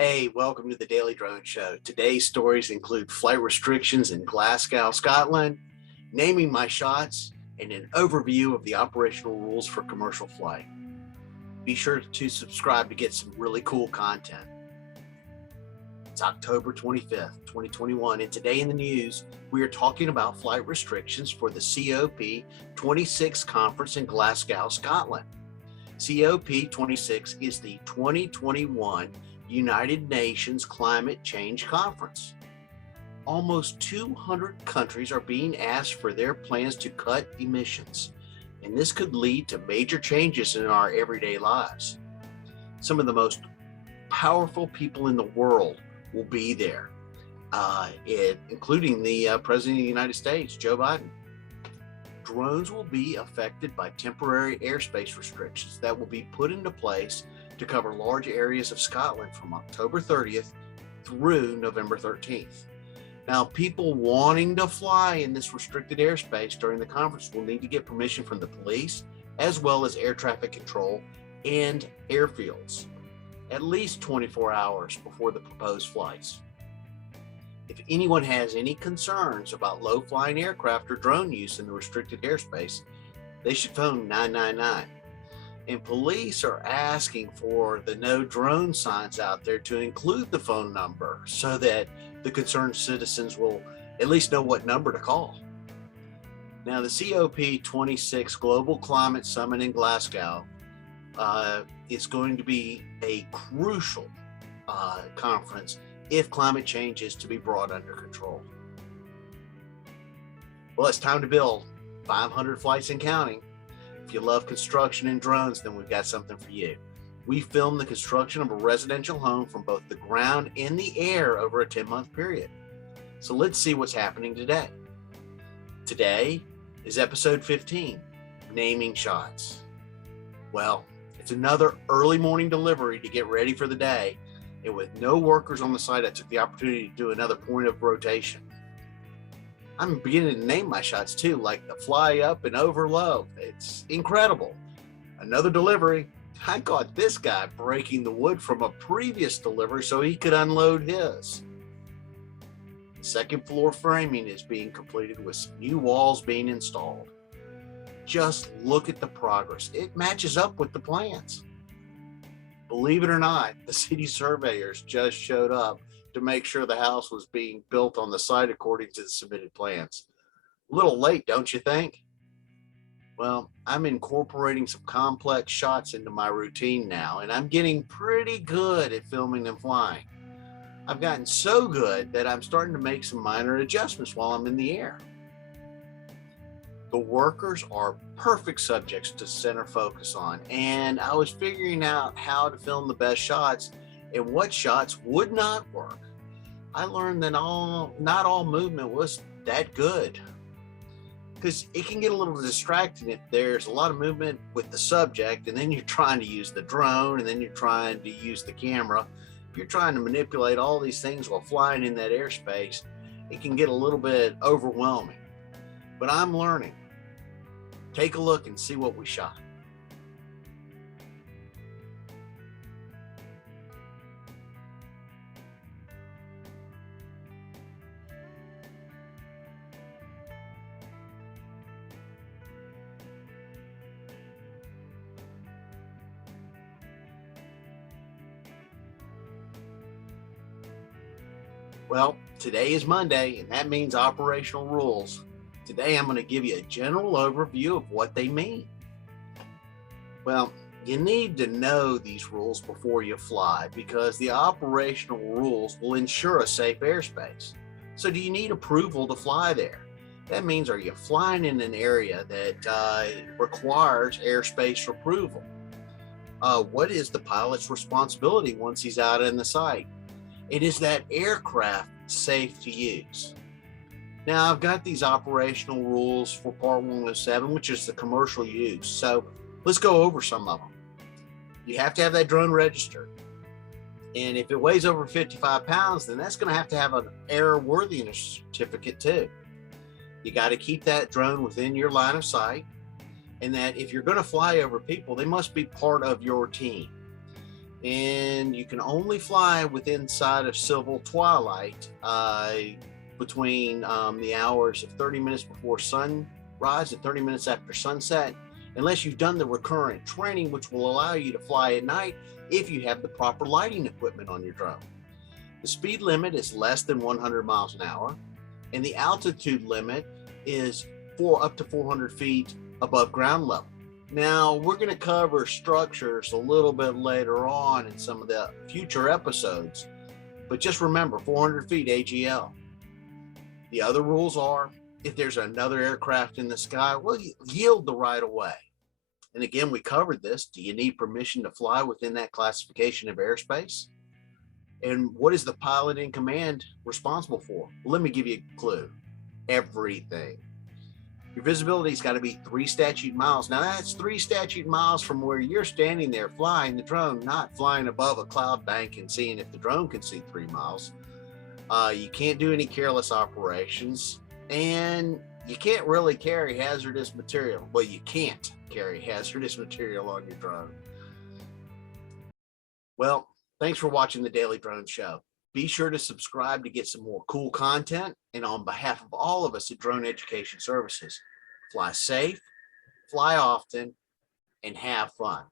Hey, welcome to the Daily Drone Show. Today's stories include flight restrictions in Glasgow, Scotland, naming my shots, and an overview of the operational rules for commercial flight. Be sure to subscribe to get some really cool content. It's October 25th, 2021, and today in the news, we are talking about flight restrictions for the COP26 conference in Glasgow, Scotland. COP26 is the 2021 United Nations Climate Change Conference. Almost 200 countries are being asked for their plans to cut emissions, and this could lead to major changes in our everyday lives. Some of the most powerful people in the world will be there, including the President of the United States, Joe Biden. Drones will be affected by temporary airspace restrictions that will be put into place to cover large areas of Scotland from October 30th through November 13th. Now, people wanting to fly in this restricted airspace during the conference will need to get permission from the police, as well as air traffic control and airfields, at least 24 hours before the proposed flights. If anyone has any concerns about low-flying aircraft or drone use in the restricted airspace, they should phone 999. And police are asking for the no drone signs out there to include the phone number so that the concerned citizens will at least know what number to call. Now, the COP26 Global Climate Summit in Glasgow is going to be a crucial conference if climate change is to be brought under control. Well, it's time to build 500 flights and counting. If you love construction and drones, then we've got something for you. We filmed the construction of a residential home from both the ground and the air over a 10-month period. So let's see what's happening today. Today is episode 15, Naming Shots. Well, it's another early morning delivery to get ready for the day. And with no workers on the site, I took the opportunity to do another point of rotation. I'm beginning to name my shots too, like the fly up and over low. It's incredible. Another delivery. I caught this guy breaking the wood from a previous delivery so he could unload his. The second floor framing is being completed with some new walls being installed. Just look at the progress. It matches up with the plans. Believe it or not, the city surveyors just showed up to make sure the house was being built on the site according to the submitted plans. A little late, don't you think? Well, I'm incorporating some complex shots into my routine now, and I'm getting pretty good at filming and flying. I've gotten so good that I'm starting to make some minor adjustments while I'm in the air. The workers are perfect subjects to center focus on, and I was figuring out how to film the best shots and what shots would not work. I learned that not all movement was that good, because it can get a little distracting if there's a lot of movement with the subject and then you're trying to use the drone and then you're trying to use the camera. If you're trying to manipulate all these things while flying in that airspace, it can get a little bit overwhelming. But I'm learning. Take a look and see what we shot. Well, today is Monday, and that means operational rules. Today, I'm going to give you a general overview of what they mean. Well, you need to know these rules before you fly because the operational rules will ensure a safe airspace. So do you need approval to fly there? That means, are you flying in an area that requires airspace approval? What is the pilot's responsibility once he's out in the site? And is that aircraft safe to use? Now, I've got these operational rules for Part 107, which is the commercial use. So let's go over some of them. You have to have that drone registered. And if it weighs over 55 pounds, then that's going to have an airworthiness certificate too. You got to keep that drone within your line of sight. And that if you're going to fly over people, they must be part of your team. and you can only fly within inside of civil twilight between the hours of 30 minutes before sunrise and 30 minutes after sunset, unless you've done the recurrent training, which will allow you to fly at night if you have the proper lighting equipment on your drone. The speed limit is less than 100 miles an hour, and the altitude limit is up to 400 feet above ground level. Now, we're going to cover structures a little bit later on in some of the future episodes, but just remember 400 feet AGL. The other rules are, if there's another aircraft in the sky, well, yield the right of way. And again, we covered this. Do you need permission to fly within that classification of airspace? And what is the pilot in command responsible for? Well, let me give you a clue. Everything. Your visibility's got to be 3 statute miles. Now, that's 3 statute miles from where you're standing there flying the drone, not flying above a cloud bank and seeing if the drone can see 3 miles. You can't do any careless operations, and you can't really carry hazardous material. Well, you can't carry hazardous material on your drone. Well, thanks for watching the Daily Drone Show. Be sure to subscribe to get some more cool content. And on behalf of all of us at Drone Education Services, fly safe, fly often, and have fun.